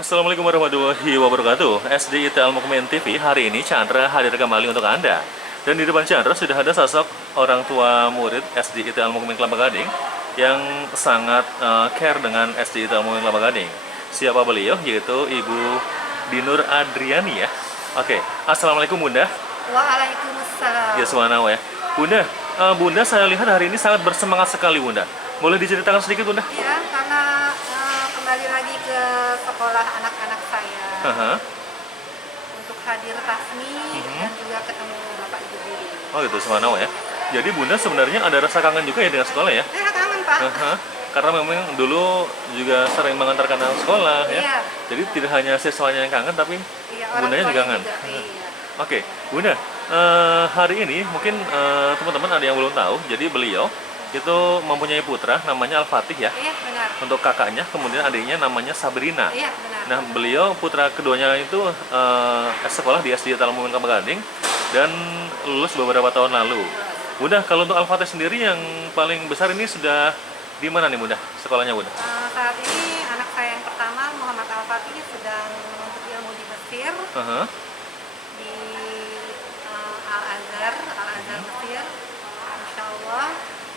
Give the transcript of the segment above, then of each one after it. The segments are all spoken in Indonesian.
Assalamualaikum warahmatullahi wabarakatuh. SDIT Al-Mukmin TV hari ini Chandra hadir kembali untuk Anda. Dan di depan Chandra sudah ada sosok orang tua murid SDIT Al-Mukmin Kelapa Gading yang sangat care dengan SDIT Al-Mukmin Kelapa Gading. Siapa beliau? Yaitu Ibu Dinur Adriani ya. Oke, Assalamualaikum Bunda. Waalaikumsalam. Ya subhanahu ya. Bunda, Bunda saya lihat hari ini sangat bersemangat sekali Bunda. Boleh diceritakan sedikit Bunda? Ya, karena kembali lagi ke sekolah anak-anak saya untuk hadir tasmi dan juga ketemu Bapak Ibu guru. Oh gitu, subhanahu ya. Jadi Bunda sebenarnya ada rasa kangen juga ya dengan sekolah ya? Kangen Pak. Karena memang dulu juga sering mengantarkan anak sekolah ya. Iya. Jadi tidak hanya siswanya yang kangen, tapi Iya, orang Bundanya juga kangen. iya. Oke, Bunda, hari ini mungkin teman-teman ada yang belum tahu. Jadi beliau itu mempunyai putra namanya Al-Fatih ya. Iya, benar. Untuk kakaknya, kemudian adiknya namanya Sabrina. Iya, benar. Nah, beliau putra keduanya itu sekolah di SD Al-Mukmin Kelapa Gading dan lulus beberapa tahun lalu. Bunda, kalau untuk Al-Fatih sendiri yang paling besar ini sudah di mana nih Bunda sekolahnya Bunda? Saat ini anak saya yang pertama Muhammad Al-Fatih sedang menuntut ilmu di Mesir di Al-Azhar Mesir, Insya Allah.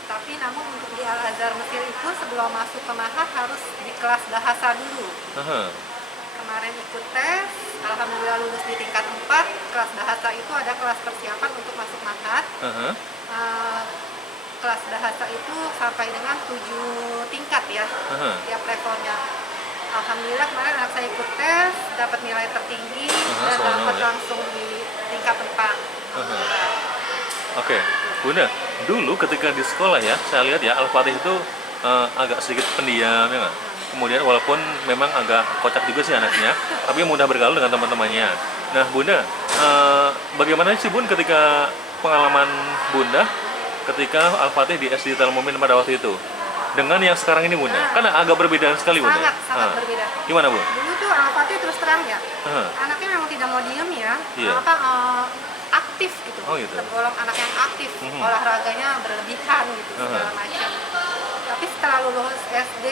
Tapi namun untuk di Al-Azhar Mesir itu sebelum masuk ke Mahat harus di kelas bahasa dulu. Kemarin ikut tes, alhamdulillah lulus di tingkat 4. Kelas bahasa itu ada kelas persiapan untuk masuk Mahat. Kelas bahasa itu sampai dengan 7 tingkat ya, tiap levelnya. Alhamdulillah kemarin anak saya ikut tes, dapat nilai tertinggi dan dapat langsung di tingkat 4. Oke, Bunda, dulu ketika di sekolah ya, saya lihat ya Al-Fatih itu agak sedikit pendiam ya nggak? Kemudian walaupun memang agak kocak juga sih anaknya, tapi mudah bergaul dengan teman-temannya. Nah, Bunda, bagaimana sih Bun ketika pengalaman Bunda ketika Al-Fatih di SD Al-Mukmin pada waktu itu dengan yang sekarang ini Bunda? Kan agak berbeda sekali Bunda. Sangat berbeda. Gimana Bun? Dulu tuh Al-Fatih terus terang ya, anaknya memang tidak mau diem ya, Iya. aktif gitu. Oh, gitu. Tergolong anak yang aktif, olahraganya berlebihan gitu segala macam. Tapi setelah lulus SD,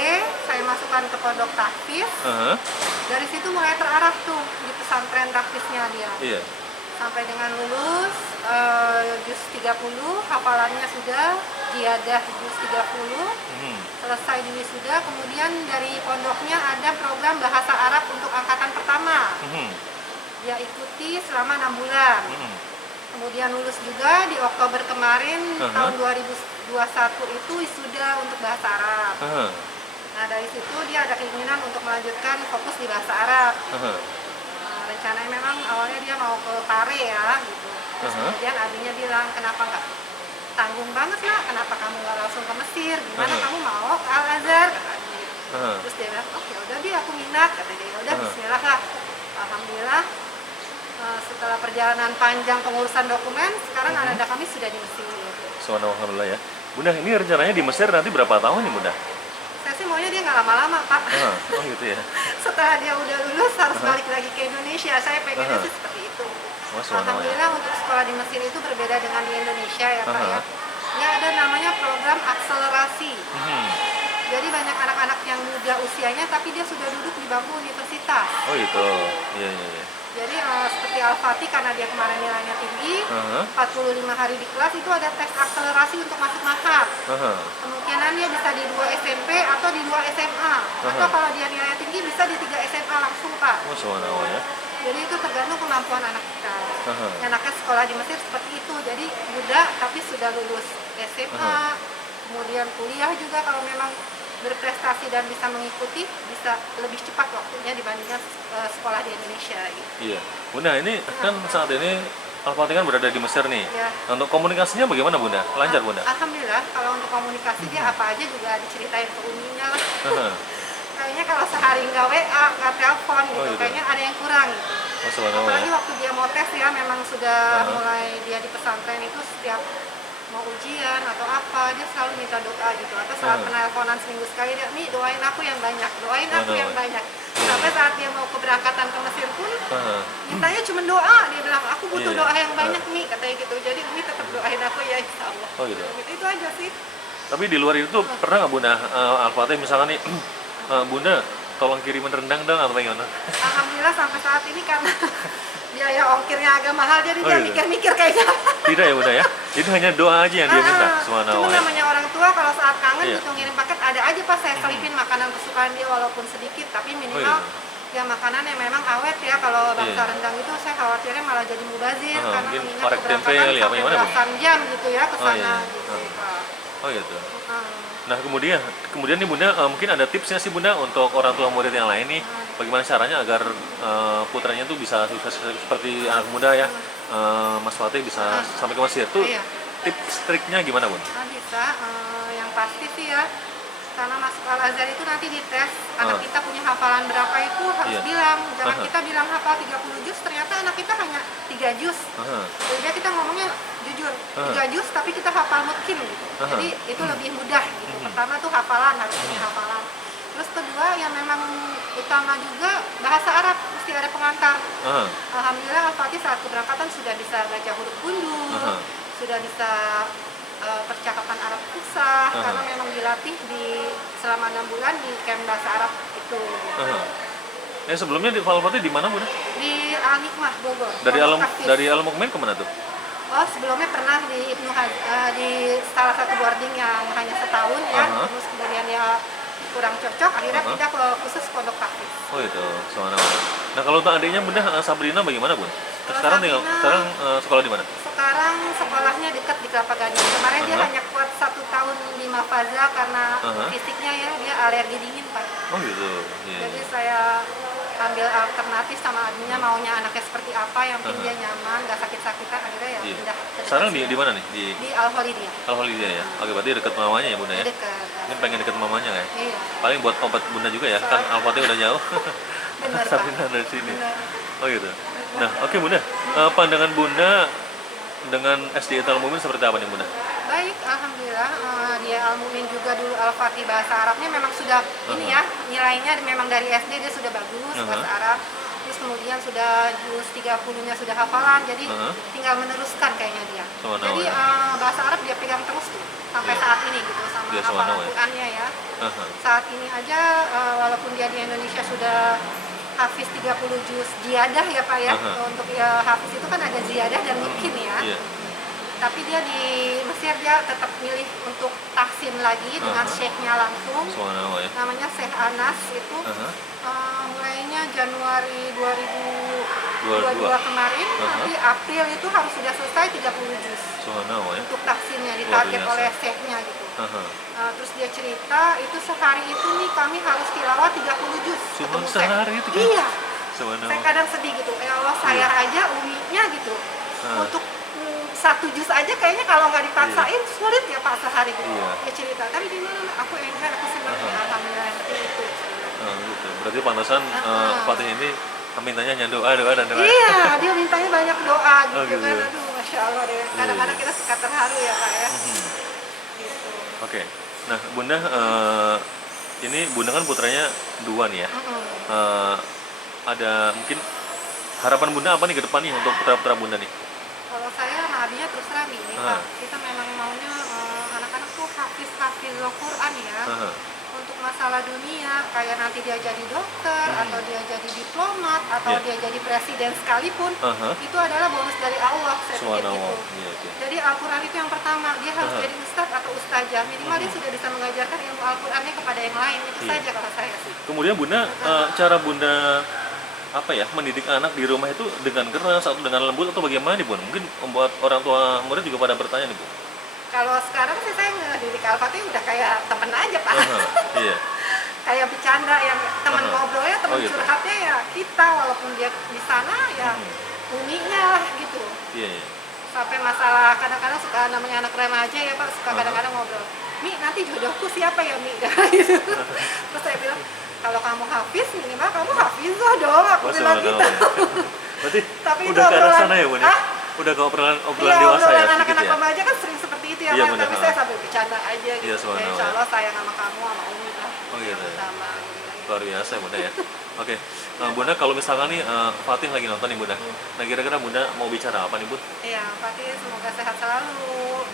saya masukkan ke pondok tahfiz. Dari situ mulai terarah tuh di pesantren tahfiznya dia. Iya. Sampai dengan lulus juz 30, hafalannya sudah jiadah juz 30. Selesai di wisuda, kemudian dari pondoknya ada program bahasa Arab untuk angkatan pertama. Dia ikuti selama 6 bulan. Kemudian lulus juga di Oktober kemarin tahun 2021 itu wisuda untuk bahasa Arab. Nah, dari situ dia ada keinginan untuk melanjutkan fokus di bahasa Arab. Rencananya memang awalnya dia mau ke Pare ya gitu. Terus kemudian abinya bilang, kenapa nggak tanggung banget nak, kenapa kamu nggak langsung ke Mesir, gimana kamu mau ke Al-Azhar, kata dia. Terus dia bilang, oke udah dia aku minat, kata dia. Udah bismillah lah. Alhamdulillah setelah perjalanan panjang pengurusan dokumen, sekarang anak kami sudah di Mesir. Alhamdulillah ya. Bunda, ini rencananya di Mesir nanti berapa tahun nih Bunda? Saya sih maunya dia nggak lama-lama Pak. Oh gitu ya. Setelah dia udah lulus harus balik lagi ke Indonesia. Saya pengennya sih seperti itu. Alhamdulillah untuk sekolah di Mesir itu berbeda dengan di Indonesia ya Pak ya. Dia ada namanya program akselerasi. Jadi banyak anak-anak yang muda usianya tapi dia sudah duduk di bangku universitas. Oh gitu. Iya. Jadi seperti Al-Fatih karena dia kemarin nilainya tinggi, 45 hari di kelas itu ada tes akselerasi untuk masuk Mahat. Kemungkinan dia bisa di 2 SMP atau di 2 SMA. Atau kalau dia nilainya tinggi bisa di 3 SMA langsung Pak. Oh subhanallah ya. Jadi itu tergantung kemampuan anak kita. Anaknya sekolah di Mesir seperti itu, jadi muda tapi sudah lulus SMA, kemudian kuliah juga kalau memang berprestasi dan bisa mengikuti, bisa lebih cepat waktunya dibandingkan sekolah di Indonesia gitu. Iya. Bunda, ini kan saat ini Al-Fatih kan berada di Mesir nih. Ya. Untuk komunikasinya bagaimana Bunda? Lancar Bunda? Alhamdulillah, kalau untuk komunikasi dia apa aja juga diceritain ke uminya lah. Kayaknya kalau sehari nggak WA, nggak telepon gitu, kayaknya ada yang kurang gitu. Apalagi waktu dia mau tes ya, memang sudah mulai dia di pesantren itu setiap mau ujian atau apa, dia selalu minta doa gitu. Atau saat penelponan seminggu sekali, dia, Mi doain aku yang banyak, doain aku yang banyak. Sampai saat dia mau keberangkatan ke Mesir pun, mintanya cuma doa. Dia bilang, aku butuh doa yang banyak Mi, katanya gitu. Jadi Mi tetap doain aku ya insya Allah. Oh gitu. Itu aja sih. Tapi di luar itu pernah nggak Bunda Al-Fatih misalkan nih Bunda tolong kirimin rendang dong atau gimana? Alhamdulillah sampai saat ini karena biaya ongkirnya agak mahal, jadi Oh, dia gitu. mikir-mikir kayaknya. Tidak ya Bunda ya? Jadi hanya doa aja yang dia minta. Cuma Subhanallah ya. namanya orang tua kalau saat kangen Iya. gitu ngirim paket, ada aja pas saya selipin makanan kesukaan dia walaupun sedikit, tapi minimal ya makanan yang memang awet ya. Kalau bangsa Iya. rendang itu saya khawatirnya malah jadi mubazir karena Mungkin mengingat korek tempe keberangkatan kali ya, apa sampai gimana, Bu? belasan jam gitu ya ke Oh, sana iya. gitu. Pak. Oh gitu. Heeh. Nah kemudian nih Bunda, mungkin ada tipsnya sih Bunda untuk orang tua murid yang lain nih, bagaimana caranya agar putranya tuh bisa sukses seperti anak muda ya, Mas Fatih bisa sampai ke Mesir tuh, Iya. tips triknya gimana Bun? Nah, bisa, yang pasti sih ya, karena masuk Al-Azhar itu nanti dites, anak kita punya hafalan berapa itu harus Iya. bilang. Jangan Aha. kita bilang hafal 30 juz, ternyata anak kita hanya 3 juz. Aha. Jadi kita ngomongnya jujur, Aha. 3 juz tapi kita hafal mungkin gitu. Aha. Jadi itu lebih mudah gitu. Pertama tuh hafalan, harus punya hafalan. Terus kedua yang memang utama juga bahasa Arab, mesti ada pengantar. Aha. Alhamdulillah Al-Fatih saat keberangkatan sudah bisa baca huruf gundur, Aha. sudah bisa percakapan Arab fusah, Aha. karena memang dilatih selama 6 bulan di camp bahasa Arab itu. Aha. Sebelumnya di Al-Fatih di mana Bunda? Di Al-Hikmah Bogor. Dari Pondok Hafiz. dari Al-Mukmin kemana tuh? Oh, sebelumnya pernah di di salah satu boarding yang hanya setahun ya, Aha. terus kemudian ya kurang cocok, akhirnya Aha. pindah ke khusus Pondok Hafiz. Oh itu, subhanallah. Nah kalau untuk adiknya Bunda, Sabrina bagaimana Bun? Kalau Sekarang tinggal, Sabrina- sekarang sekolah di mana? Sekarang sekolahnya dekat di Kelapa Gading. Kemarin dia Aha. hanya kuat 1 tahun di Mafaza karena Aha. fisiknya ya dia alergi dingin Pak. Oh gitu. Iya. Jadi saya ambil alternatif sama adiknya maunya anaknya seperti apa, yang penting Aha. dia nyaman, nggak sakit-sakitan, akhirnya ya Iya. pindah ke dekat Sekarang di sini. mana nih? Di Di Al Holidiyah. Al-Holidiyah ya? Oke, berarti deket mamanya ya Bunda ya? Dekat. Ini pengen deket mamanya ya? Iya. Paling buat obat Bunda juga ya? Kan Al-Fatih udah jauh. Benar, Pak. Sabrina dari sini. Benar. Oh gitu. Nah, oke Bunda. Pandangan Bunda dengan SD Al-Mumin seperti apa nih Bunda? Baik, alhamdulillah. Dia Al-Mumin juga dulu Al-Fatih bahasa Arabnya memang sudah ini ya, nilainya memang dari SD dia sudah bagus bahasa Arab. Terus kemudian sudah juz 30-nya sudah hafalan, jadi tinggal meneruskan kayaknya dia. Subhanallah Jadi ya. bahasa Arab dia pegang terus tuh sampai Iya. saat ini gitu sama Iya, hafalan subhanallah ya. Qurannya ya. Aha. Saat ini aja walaupun dia di Indonesia sudah hafiz 30 juz ziyadah ya Pak ya. Aha. Untuk ya hafiz itu kan ada ziyadah dan mungkin ya. Iya. Tapi dia di Mesir dia tetap milih untuk tahsin lagi dengan syekhnya langsung. Subhanallah ya. Namanya Syekh Anas itu. Aha. Mulainya Januari 2022 kemarin, nanti April itu harus sudah selesai 30 juz Subhanallah ya. untuk tahsinnya, Luar ditarget biasa. oleh syekhnya gitu. Aha. Terus dia cerita itu sehari itu nih kami harus tilawah 30 juz. Cuma ketemu syekh. sehari itu kan? Iya. Saya Subhanallah. kadang sedih gitu, ya Allah saya aja uminya gitu. Untuk 1 juz aja kayaknya kalau nggak dipaksain sulit ya Pak sehari gitu. Iya. Dia cerita, tapi di mana aku enjoy, aku senang ya alhamdulillah yang penting itu. Gitu. Berarti pantasan Fatih ini mintanya hanya doa dan doa. Iya, dia mintanya banyak doa gitu, Oh, gitu. kan. Aduh, Masya Allah deh. Kadang-kadang kita suka terharu ya Pak ya. Gitu. Oke. Nah, Bunda, ini Bunda kan putranya 2 nih ya. Ada mungkin harapan Bunda apa nih ke depan nih untuk putra-putra Bunda nih? Kalau saya sama Abinya terus terang nih Pak, kita memang maunya anak-anak tuh hafiz Al-Quran ya. Untuk masalah dunia, kayak nanti dia jadi dokter, atau dia jadi diplomat, atau dia jadi presiden sekalipun, itu adalah bonus dari Allah, saya pikir gitu. Iya. Jadi Al-Quran itu yang pertama, dia harus jadi ustadz atau ustazah, minimal dia sudah bisa mengajarkan ilmu Al-Qurannya kepada yang lain, itu saja kalau saya sih. Kemudian Bunda, cara Bunda apa ya mendidik anak di rumah itu dengan keras atau dengan lembut atau bagaimana nih Bun? Mungkin membuat orang tua murid juga pada bertanya nih Bu. Kalau sekarang sih saya ngedidik Al-Fatih udah kayak temen aja Pak. Iya. Kayak bercanda, yang teman ngobrolnya, teman gitu. curhatnya ya kita, walaupun dia di sana ya uminya lah gitu. Iya. Sampai masalah kadang-kadang suka namanya anak remaja ya Pak, suka kadang-kadang ngobrol, Mi nanti jodohku siapa ya Mi? Gitu. Terus saya bilang, kalau kamu hafiz minimal kamu hafizah dong, aku bilang gitu. Berarti Tapi udah itu ke arah obrolan- sana ya Bun? Hah? Udah ke obrolan Iya, dewasa ya obrolan sedikit anak-anak ya? remaja kan sering seperti itu ya Iya, Pak, benar. tapi saya sambil bercanda aja gitu. Iya, Ya, subhanallah. insya Allah sayang sama kamu, sama Umi lah. Oh, gitu Yang ya. utama. Luar biasa ya Bunda ya. Oke, Bunda kalau misalkan nih Fatih lagi nonton nih Bunda. Nah kira-kira Bunda mau bicara apa nih Bun? Iya, Fatih semoga sehat selalu.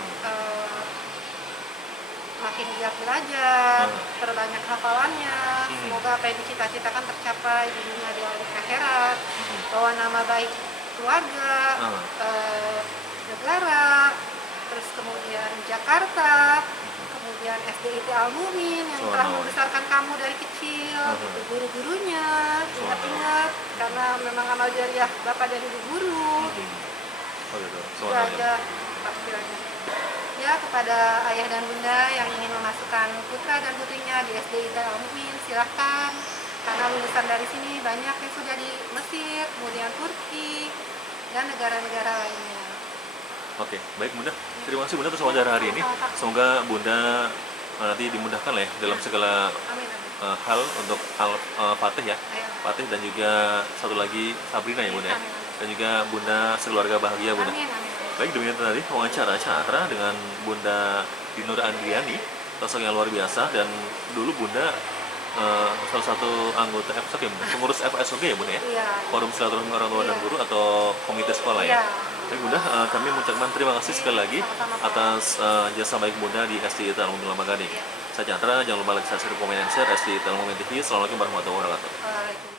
makin giat belajar, Hmm. perbanyak hafalannya. Semoga apa yang dicita-citakan tercapai di dunia di akhirat. Bawa nama baik keluarga, Hmm. negara, terus kemudian Jakarta, kemudian SDIT Al-Mumin yang telah Subhanallah. membesarkan kamu dari kecil, gitu, guru-gurunya, ingat-ingat, karena memang amal jariah bapak dan ibu guru. Oh gitu. Itu Subhanallah. aja takbirannya. Ya, kepada ayah dan bunda yang ingin memasukkan putra dan putrinya di SDIT Al-Mumin, silahkan. Karena lulusan dari sini banyak yang sudah di Mesir, kemudian Turki, dan negara-negara lainnya. Oke, baik Bunda. Terima kasih Bunda atas wawancara hari ini. Semoga Bunda nanti dimudahkan lah ya dalam segala Amin, amin. hal untuk Fatih ya. Ayo. Fatih dan juga satu lagi Sabrina ya Bunda ya. Amin, amin. Dan juga Bunda sekeluarga bahagia Bunda. Amin, amin. Baik, demikian tadi wawancara dengan Bunda Dinur Andriani, sosok yang luar biasa, dan dulu Bunda salah satu anggota FSOK ya Bunda, pengurus FSOK ya Bunda ya, Iya. Forum Silaturahmi Orang Tua dan Iya. Guru atau komite sekolah ya. Iya. Baik Bunda, kami mengucapkan terima kasih sekali lagi Sama-sama, Pak. atas jasa baik Bunda di SDIT Al-Mumin Lama Gading. Iya. Saya Chandra, jangan lupa like, subscribe, komen, dan share SDIT Al-Mumin TV. Assalamualaikum warahmatullahi wabarakatuh. Waalaikumsalam.